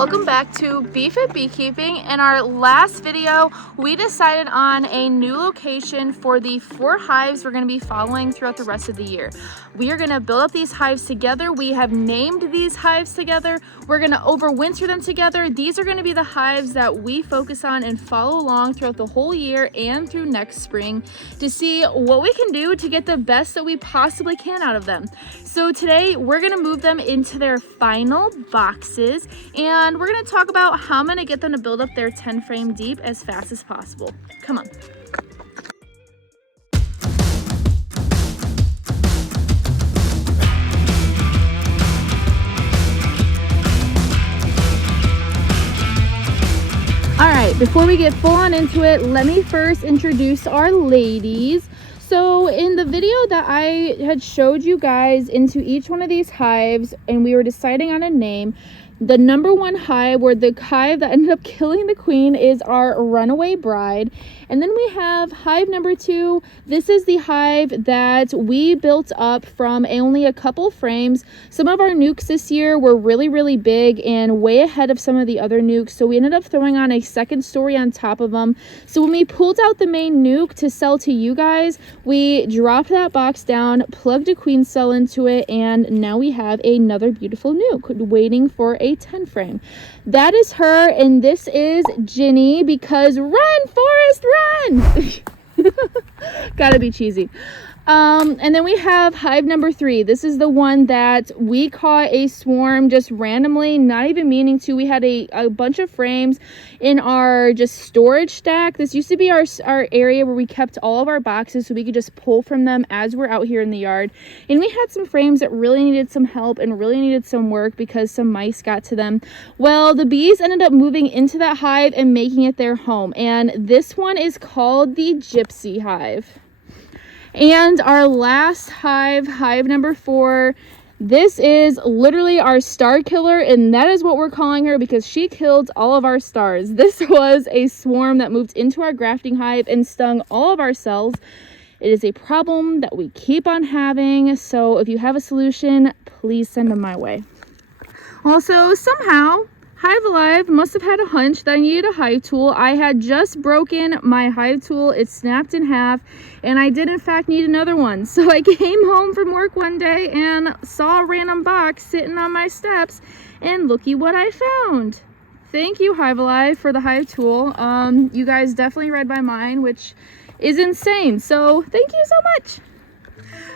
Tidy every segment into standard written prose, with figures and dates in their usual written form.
Welcome back to BeeFit Beekeeping. In our last video, we decided on a new location for the 4 hives we're going to be following throughout the rest of the year. We are going to build up these hives together. We have named these hives together. We're going to overwinter them together. These are going to be the hives that we focus on and follow along throughout the whole year and through next spring to see what we can do to get the best that we possibly can out of them. So today we're going to move them into their final boxes, and we're going to talk about how I'm going to get them to build up their 10 frame deep as fast as possible. Come on. All right, before we get full on into it, let me first introduce our ladies. So in the video that I had showed you guys into each one of these hives and we were deciding on a name, the number 1 hive, or the hive that ended up killing the queen, is our runaway bride. And then we have hive number 2. This is the hive that we built up from only a couple frames. Some of our nucs this year were really big and way ahead of some of the other nucs, so we ended up throwing on a second story on top of them. So when we pulled out the main nuc to sell to you guys, we dropped that box down, plugged a queen cell into it, and now we have another beautiful nuc waiting for a 10 frame. That is her, and this is Ginny, because run Forrest run. Gotta be cheesy. And then we have hive number 3. This is the one that we caught a swarm just randomly, not even meaning to. We had a bunch of frames in our just storage stack. This used to be our area where we kept all of our boxes so we could just pull from them as we're out here in the yard. And we had some frames that really needed some help and really needed some work because some mice got to them. Well, the bees ended up moving into that hive and making it their home. And this one is called the Gypsy hive. And our last hive, hive number 4, this is literally our star killer, and that is what we're calling her because she killed all of our stars. This was a swarm that moved into our grafting hive and stung all of our cells. It is a problem that we keep on having, so if you have a solution, please send them my way. Also, somehow, Hive Alive must have had a hunch that I needed a hive tool. I had just broken my hive tool. It snapped in half, and I did in fact need another one. So I came home from work one day and saw a random box sitting on my steps, and looky what I found. Thank you, Hive Alive, for the hive tool. You guys definitely read my mind, which is insane. So thank you so much.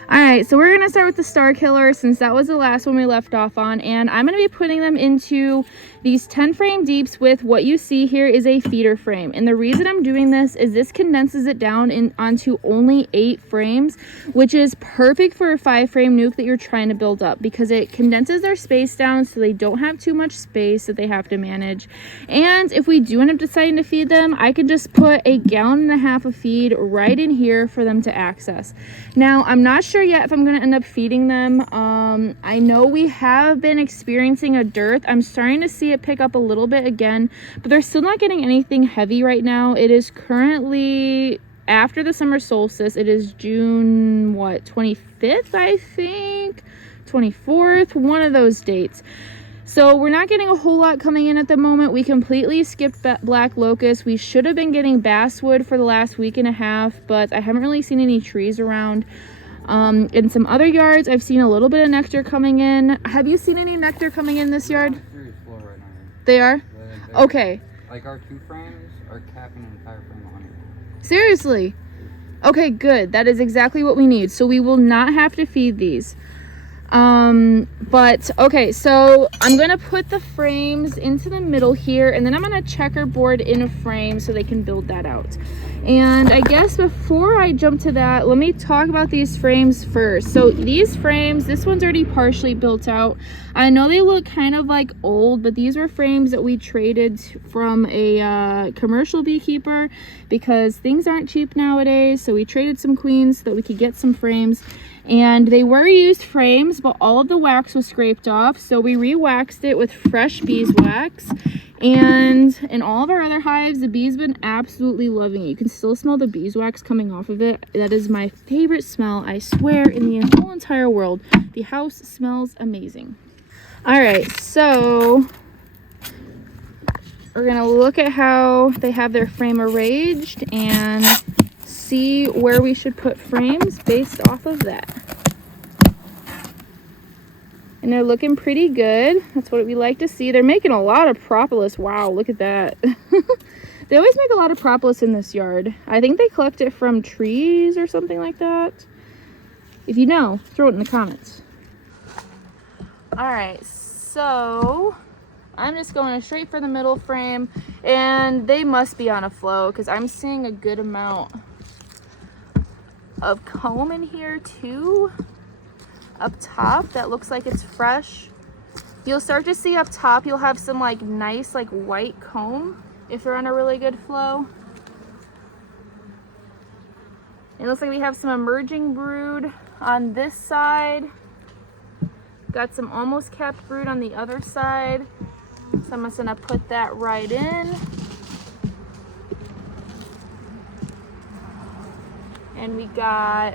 Alright, so we're going to start with the star killer since that was the last one we left off on, and I'm going to be putting them into these 10 frame deeps with what you see here is a feeder frame. And the reason I'm doing this is this condenses it down onto only 8 frames, which is perfect for a 5 frame nuc that you're trying to build up because it condenses their space down so they don't have too much space that they have to manage. And if we do end up deciding to feed them, I can just put a 1.5 gallons of feed right in here for them to access. Now, I'm not sure yet if I'm going to end up feeding them. I know we have been experiencing a dearth. I'm starting to see it pick up a little bit again, but they're still not getting anything heavy right now. It is currently after the summer solstice. It is June 25th, I think, 24th, one of those dates. So we're not getting a whole lot coming in at the moment. We completely skipped black locust. We should have been getting basswood for the last week and a half, but I haven't really seen any trees around. In some other yards, I've seen a little bit of nectar coming in. Have you seen any nectar coming in this yard? Slow right now. They are? Okay. Like our 2 frames are capping an entire frame of honey. Seriously? Okay, good. That is exactly what we need. So we will not have to feed these. But okay, so I'm gonna put the frames into the middle here, and then I'm gonna checkerboard in a frame so they can build that out. And I guess before I jump to that, let me talk about these frames first. So these frames, this one's already partially built out. I know they look kind of like old, but these were frames that we traded from a commercial beekeeper because things aren't cheap nowadays. So we traded some queens so that we could get some frames. And they were used frames, but all of the wax was scraped off, so we re-waxed it with fresh beeswax. And in all of our other hives, the bees have been absolutely loving it. You can still smell the beeswax coming off of it. That is my favorite smell, I swear, in the whole entire world. The house smells amazing. All right, so we're gonna look at how they have their frame arranged and see where we should put frames based off of that. And they're looking pretty good. That's what we like to see. They're making a lot of propolis. Wow, look at that. They always make a lot of propolis in this yard. I think they collect it from trees or something like that. If you know, throw it in the comments. All right, so I'm just going straight for the middle frame, and they must be on a flow because I'm seeing a good amount of comb in here too. Up top, that looks like it's fresh. You'll start to see up top, you'll have some like nice like white comb if they're on a really good flow. It looks like we have some emerging brood on this side. Got some almost capped brood on the other side. So I'm just gonna put that right in. And we got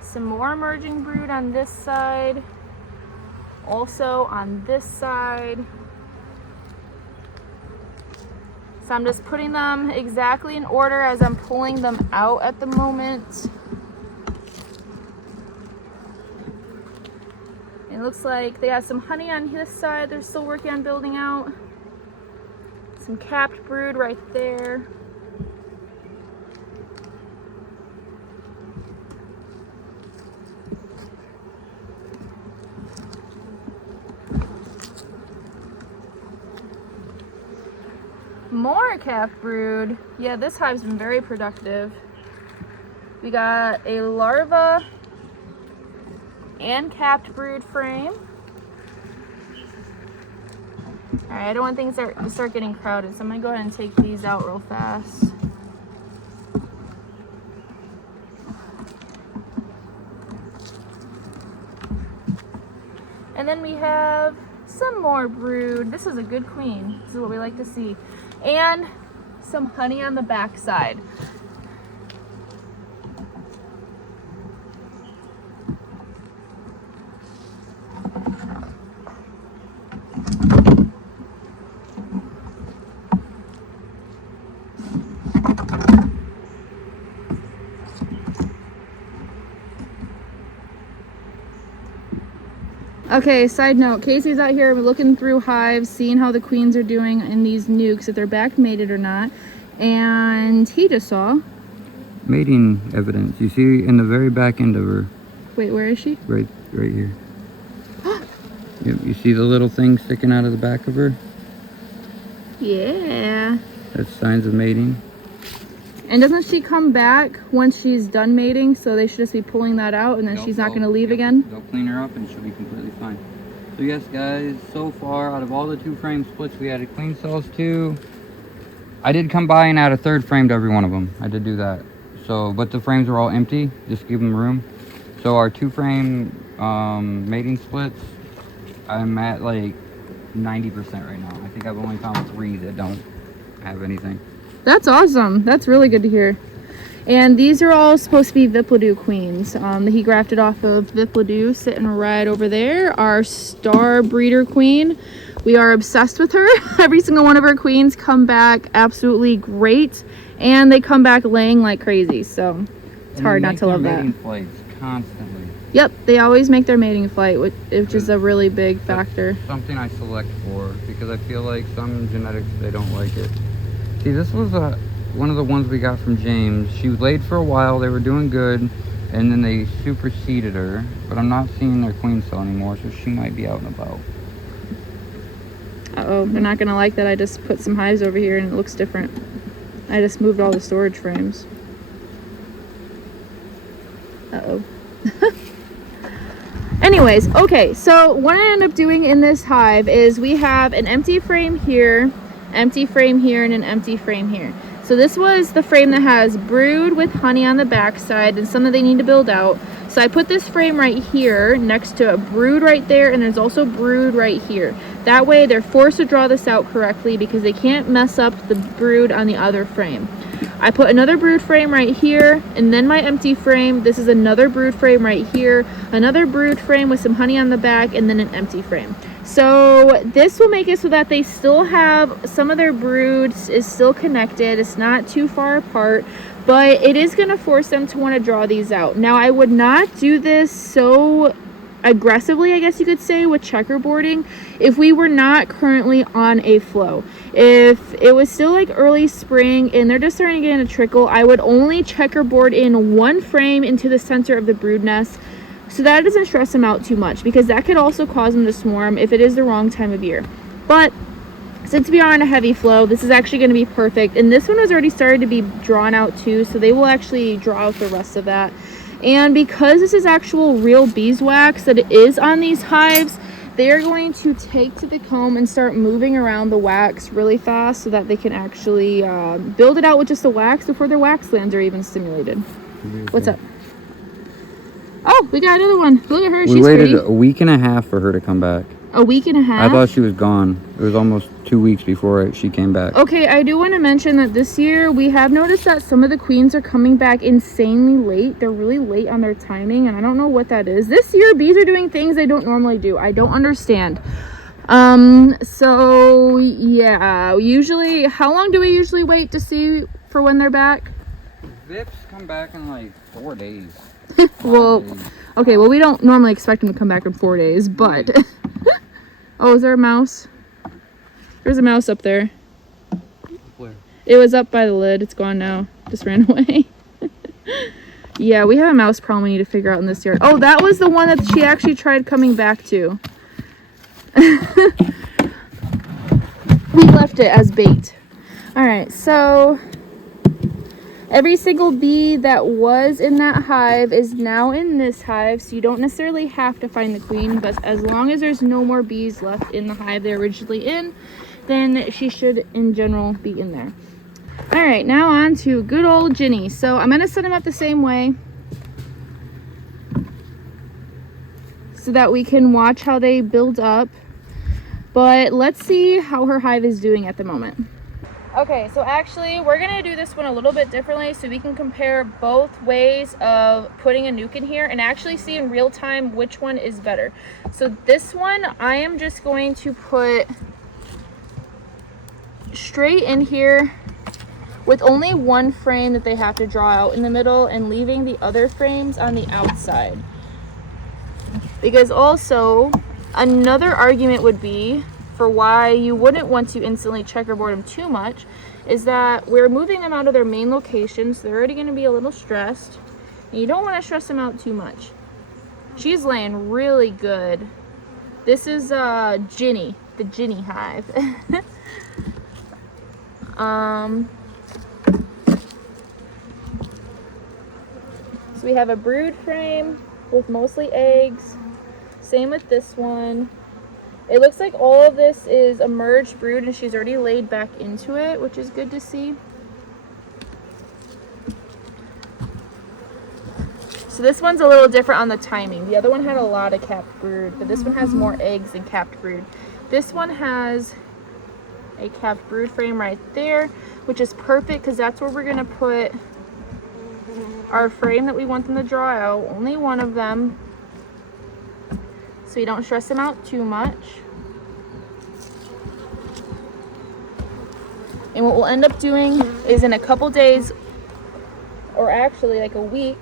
some more emerging brood on this side. Also on this side. So I'm just putting them exactly in order as I'm pulling them out at the moment. It looks like they have some honey on this side they're still working on building out. Some capped brood right there. More capped brood. Yeah, this hive's been very productive. We got a larva and capped brood frame. All right, I don't want things to start getting crowded, so I'm gonna go ahead and take these out real fast. And then we have some more brood. This is a good queen. This is what we like to see. And some honey on the back side. Okay, side note, Casey's out here looking through hives, seeing how the queens are doing in these nukes, if they're back mated or not. And he just saw Mating evidence. You see in the very back end of her. Wait, where is she? Right here. Yep, you see the little thing sticking out of the back of her? Yeah. That's signs of mating. And doesn't she come back once she's done mating? So they should just be pulling that out and then she's not going to leave again? They'll clean her up and she'll be completely fine. So yes, guys, so far out of all the 2 frame splits, we added queen cells too. I did come by and add a 3rd frame to every one of them. I did do that. So, but the frames are all empty. Just give them room. So our 2 frame mating splits, I'm at like 90% right now. I think I've only found 3 that don't have anything. That's awesome. That's really good to hear. And these are all supposed to be Viplodew queens that he grafted off of Viplodew, sitting right over there. Our star breeder queen. We are obsessed with her. Every single one of our queens come back absolutely great. And they come back laying like crazy. So it's hard not to love that. Mating flights constantly. Yep, they always make their mating flight, which is a really big factor. Something I select for because I feel like some genetics, they don't like it. See, this was one of the ones we got from James. She laid for a while, they were doing good, and then they superseded her. But I'm not seeing their queen cell anymore, so she might be out and about. Uh-oh, they're not gonna like that I just put some hives over here and it looks different. I just moved all the storage frames. Uh-oh. Anyways, okay, so what I end up doing in this hive is we have an empty frame here, empty frame here, and an empty frame here. So this was the frame that has brood with honey on the backside and some that they need to build out. So I put this frame right here next to a brood right there, and there's also brood right here. That way they're forced to draw this out correctly because they can't mess up the brood on the other frame. I put another brood frame right here, and then my empty frame. This is another brood frame right here, another brood frame with some honey on the back, and then an empty frame. So this will make it so that they still have some of their broods is still connected. It's not too far apart, but it is going to force them to want to draw these out. Now, I would not do this so aggressively, I guess you could say, with checkerboarding if we were not currently on a flow. If it was still like early spring and they're just starting to get in a trickle, I would only checkerboard in one frame into the center of the brood nest so that it doesn't stress them out too much, because that could also cause them to swarm if it is the wrong time of year. But since we are on a heavy flow, this is actually going to be perfect. And this one has already started to be drawn out too, so they will actually draw out the rest of that. And because this is actual real beeswax that it is on these hives, they are going to take to the comb and start moving around the wax really fast so that they can actually build it out with just the wax before their wax glands are even stimulated. What's up? Oh, we got another one. Look at her. We waited a week and a half for her to come back. A week and a half? I thought she was gone. It was almost 2 weeks before she came back. Okay, I do want to mention that this year we have noticed that some of the queens are coming back insanely late. They're really late on their timing, and I don't know what that is. This year, bees are doing things they don't normally do. I don't understand. So yeah, usually, how long do we usually wait to see for when they're back? Vips come back in like 4 days. Well, okay, well, we don't normally expect them to come back in 4 days, but... Oh, is there a mouse? There's a mouse up there. Where? It was up by the lid. It's gone now. Just ran away. Yeah, we have a mouse problem we need to figure out in this yard. Oh, that was the one that she actually tried coming back to. We left it as bait. Alright, so... every single bee that was in that hive is now in this hive, so you don't necessarily have to find the queen, but as long as there's no more bees left in the hive they're originally in, then she should in general be in there. All right, now on to good old Ginny. So I'm gonna set them up the same way so that we can watch how they build up, but let's see how her hive is doing at the moment. Okay, so actually we're gonna do this one a little bit differently so we can compare both ways of putting a nuke in here and actually see in real time which one is better. So this one I am just going to put straight in here with only one frame that they have to draw out in the middle and leaving the other frames on the outside. Because also another argument would be for why you wouldn't want to instantly checkerboard them too much is that we're moving them out of their main locations. They're already going to be a little stressed, and you don't want to stress them out too much. She's laying really good. This is Ginny, the Ginny hive. So we have a brood frame with mostly eggs. Same with this one. It looks like all of this is a merged brood and she's already laid back into it, which is good to see. So this one's a little different on the timing. The other one had a lot of capped brood, but this one has more eggs than capped brood. This one has a capped brood frame right there, which is perfect because that's where we're gonna put our frame that we want them to draw out, only one of them, so you don't stress them out too much. And what we'll end up doing is in a couple days, or actually like a week,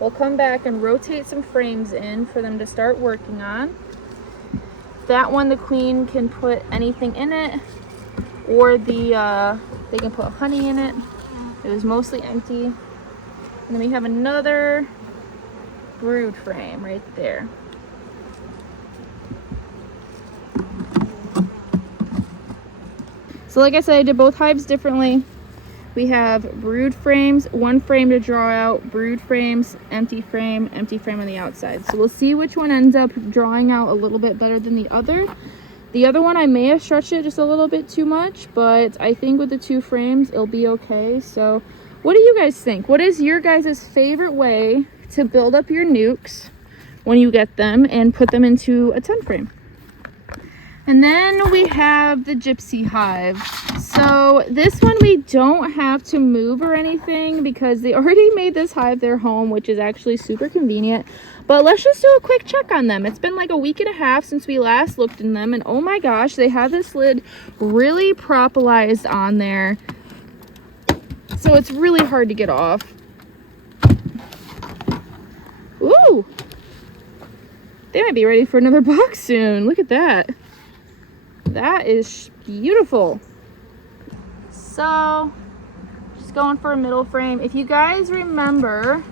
we'll come back and rotate some frames in for them to start working on. That one the queen can put anything in it, or they can put honey in it. It was mostly empty. And then we have another brood frame right there. So like I said, I did both hives differently. We have brood frames, one frame to draw out, brood frames, empty frame on the outside. So we'll see which one ends up drawing out a little bit better than the other. The other one I may have stretched it just a little bit too much, but I think with the two frames it'll be okay. So what do you guys think? What is your guys' favorite way to build up your nukes when you get them and put them into a 10 frame? And then we have the Gypsy hive. So this one we don't have to move or anything because they already made this hive their home, which is actually super convenient. But let's just do a quick check on them. It's been like a week and a half since we last looked in them, and oh my gosh, they have this lid really propolized on there. So it's really hard to get off. Ooh! They might be ready for another box soon. Look at that. That is beautiful. So, just going for a middle frame. If you guys remember,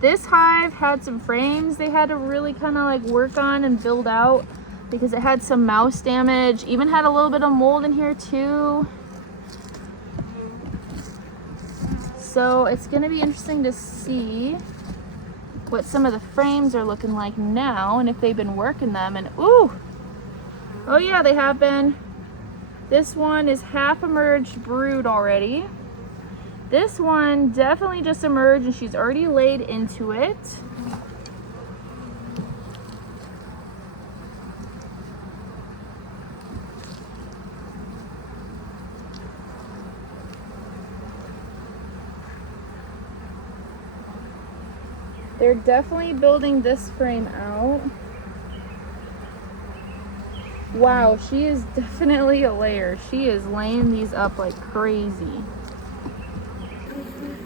this hive had some frames they had to really kind of like work on and build out because it had some mouse damage. Even had a little bit of mold in here too. So it's going to be interesting to see what some of the frames are looking like now and if they've been working them. And ooh, oh yeah, they have been. This one is half emerged brood already. This one definitely just emerged and she's already laid into it. They're definitely building this frame out. Wow, she is definitely a layer. She is laying these up like crazy.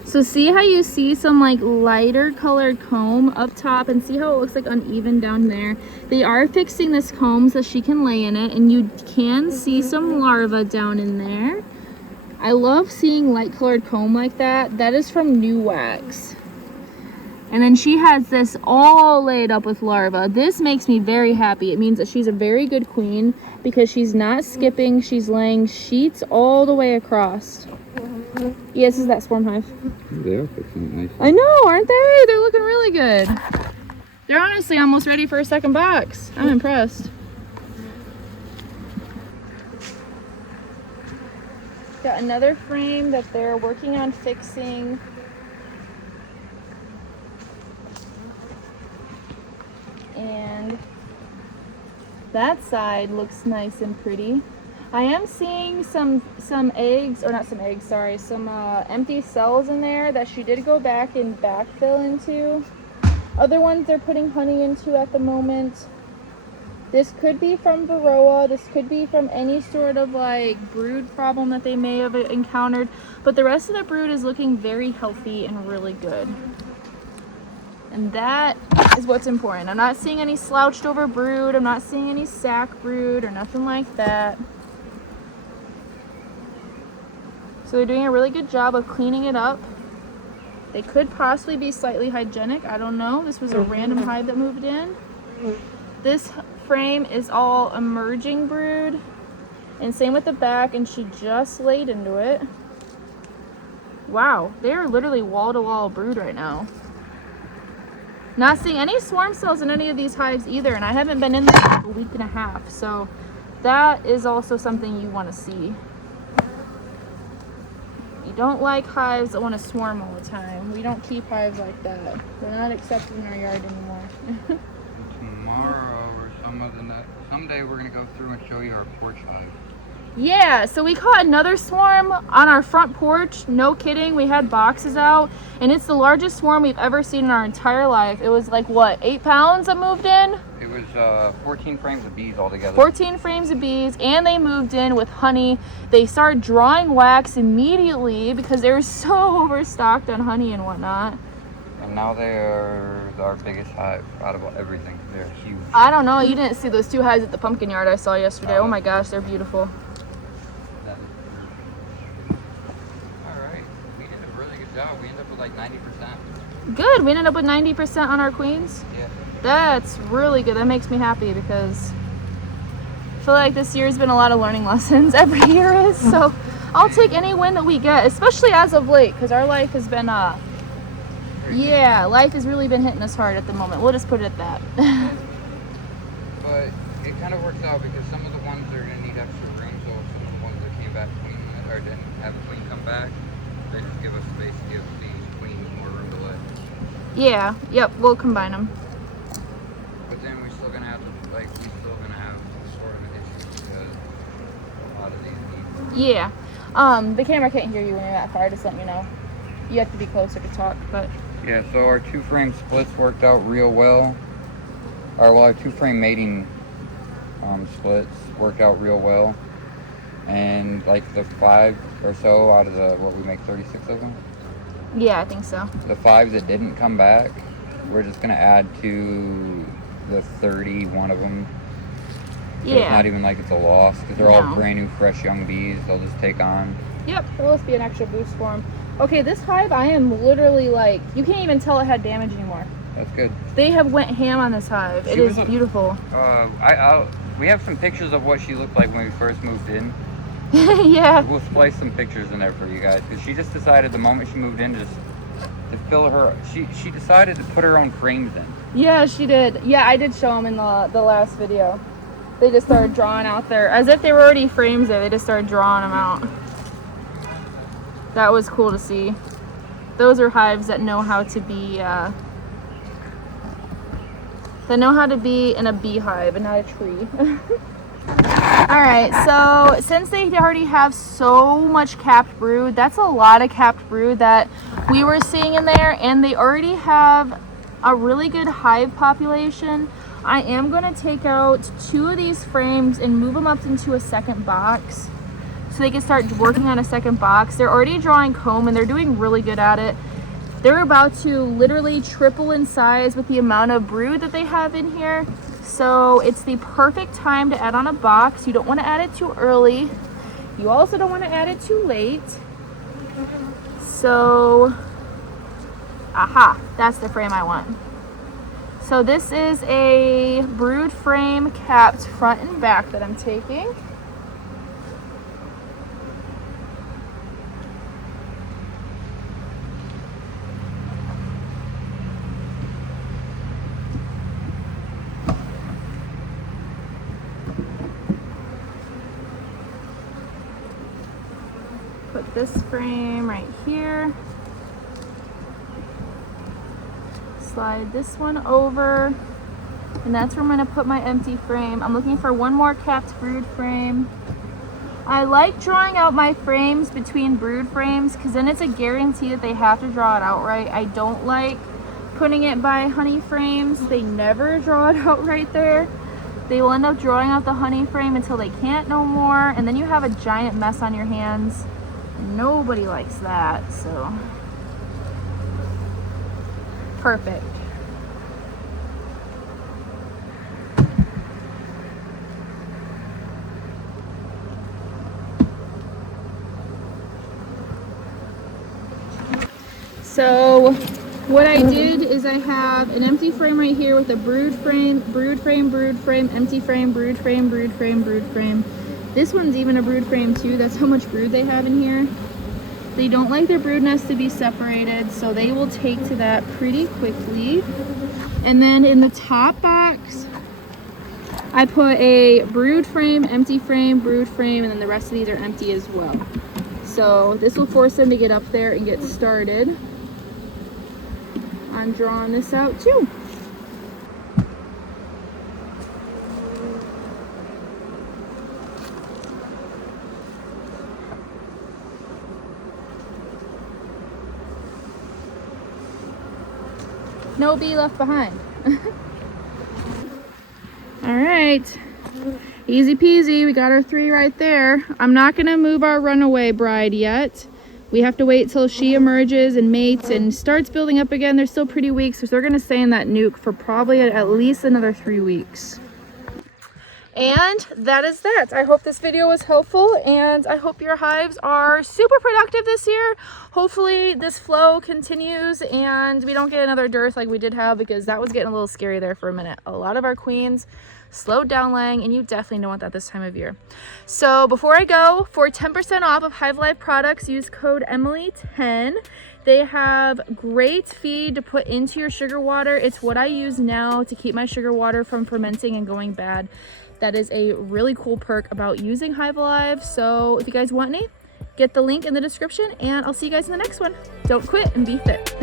So see how you see some like lighter colored comb up top and see how it looks like uneven down there? They are fixing this comb so she can lay in it, and you can see some larvae down in there. I love seeing light colored comb like that. That is from new wax. And then she has this all laid up with larvae. This makes me very happy. It means that she's a very good queen because she's not skipping. She's laying sheets all the way across. Yes, is that swarm hive? They are fixing it nicely. I know, aren't they? They're looking really good. They're honestly almost ready for a second box. I'm impressed. Got another frame that they're working on fixing. And that side looks nice and pretty. I am seeing some eggs, or not some eggs, sorry, some empty cells in there that she did go back and backfill into. Other ones they're putting honey into at the moment. This could be from varroa. This could be from any sort of like brood problem that they may have encountered. But the rest of the brood is looking very healthy and really good. And that is what's important. I'm not seeing any slouched over brood. I'm not seeing any sack brood or nothing like that. So they're doing a really good job of cleaning it up. They could possibly be slightly hygienic. I don't know. This was a random hive that moved in. This frame is all emerging brood. And same with the back, and she just laid into it. Wow, they are literally wall-to-wall brood right now. Not seeing any swarm cells in any of these hives either, and I haven't been in there for a week and a half, so that is also something you want to see. You don't like hives that want to swarm all the time. We don't keep hives like that. They're not accepted in our yard anymore. Tomorrow or someday we're gonna go through and show you our porch hive. Yeah, so we caught another swarm on our front porch. No kidding, we had boxes out, and it's the largest swarm we've ever seen in our entire life. It was like, what, 8 pounds that moved in? It was 14 frames of bees altogether. 14 frames of bees, and they moved in with honey. They started drawing wax immediately because they were so overstocked on honey and whatnot. And now they are our biggest hive out of everything. They're huge. I don't know, you didn't see those 2 hives at the pumpkin yard I saw yesterday. Oh my gosh, they're beautiful. We ended up with like 90%. Good, we ended up with 90% on our queens. Yeah. That's really good. That makes me happy because I feel like this year's been a lot of learning lessons. Every year is. So I'll take any win that we get, especially as of late, because our life has been, yeah, life has really been hitting us hard at the moment. We'll just put it at that. But it kind of works out because some of the ones are going to need extra room, so some of the ones that came back queen, or didn't have a queen come back, they just give us space to give the queens more room to lay. Yeah, yep, we'll combine them. But then we're still gonna have to, like, we're still gonna have sort of an issue because a lot of these need. Yeah, the camera can't hear you when you're that far, just let me know. You have to be closer to talk, but Yeah, so our 2-frame splits worked out real well. Well, our 2-frame mating splits worked out real well. And like the 5 or so out of the, what, we make 36 of them? Yeah, I think so. The 5 that didn't come back, we're just gonna add to the 31 of them. So Yeah. it's not even like it's a loss, because they're all brand new, fresh young bees. They'll just take on. Yep, there'll just be an extra boost for them. Okay, this hive, I am literally like, you can't even tell it had damage anymore. That's good. They have went ham on this hive. It is beautiful. We have some pictures of what she looked like when we first moved in. Yeah. We'll splice some pictures in there for you guys, because she just decided the moment she moved in just to fill her. She decided to put her own frames in. Yeah, she did. Yeah, I did show them in the last video. They just started drawing out there as if they were already frames there. They just started drawing them out. That was cool to see. Those are hives that know how to be in a beehive and not a tree. Alright, so since they already have so much capped brood, that's a lot of capped brood that we were seeing in there, and they already have a really good hive population. I am going to take out 2 of these frames and move them up into a second box so they can start working on a second box. They're already drawing comb and they're doing really good at it. They're about to literally triple in size with the amount of brood that they have in here. So it's the perfect time to add on a box. You don't want to add it too early. You also don't want to add it too late. So, aha, that's the frame I want. So this is a brood frame capped front and back that I'm taking. Put this frame right here. Slide this one over, and that's where I'm going to put my empty frame. I'm looking for one more capped brood frame. I like drawing out my frames between brood frames because then it's a guarantee that they have to draw it out right. I don't like putting it by honey frames. They never draw it out right there. They will end up drawing out the honey frame until they can't no more, and then you have a giant mess on your hands. Nobody likes that, so perfect. So what I did is I have an empty frame right here with a brood frame, brood frame, brood frame, empty frame, brood frame, brood frame, brood frame. This one's even a brood frame too. That's how much brood they have in here. They don't like their brood nest to be separated, so they will take to that pretty quickly. And then in the top box, I put a brood frame, empty frame, brood frame, and then the rest of these are empty as well. So this will force them to get up there and get started on drawing this out too. No bee left behind. All right, easy peasy. We got our 3 right there. I'm not gonna move our runaway bride yet. We have to wait till she emerges and mates and starts building up again. They're still pretty weak, so they're gonna stay in that nuke for probably at least another 3 weeks. And that is that. I hope this video was helpful, and I hope your hives are super productive this year. Hopefully this flow continues and we don't get another dearth like we did have, because that was getting a little scary there for a minute. A lot of our queens slowed down laying, and you definitely don't want that this time of year. So before I go, for 10% off of Hive Life products, use code Emily10. They have great feed to put into your sugar water. It's what I use now to keep my sugar water from fermenting and going bad. That is a really cool perk about using Hive Life. So if you guys want any, get the link in the description, and I'll see you guys in the next one. Don't quit and be fit.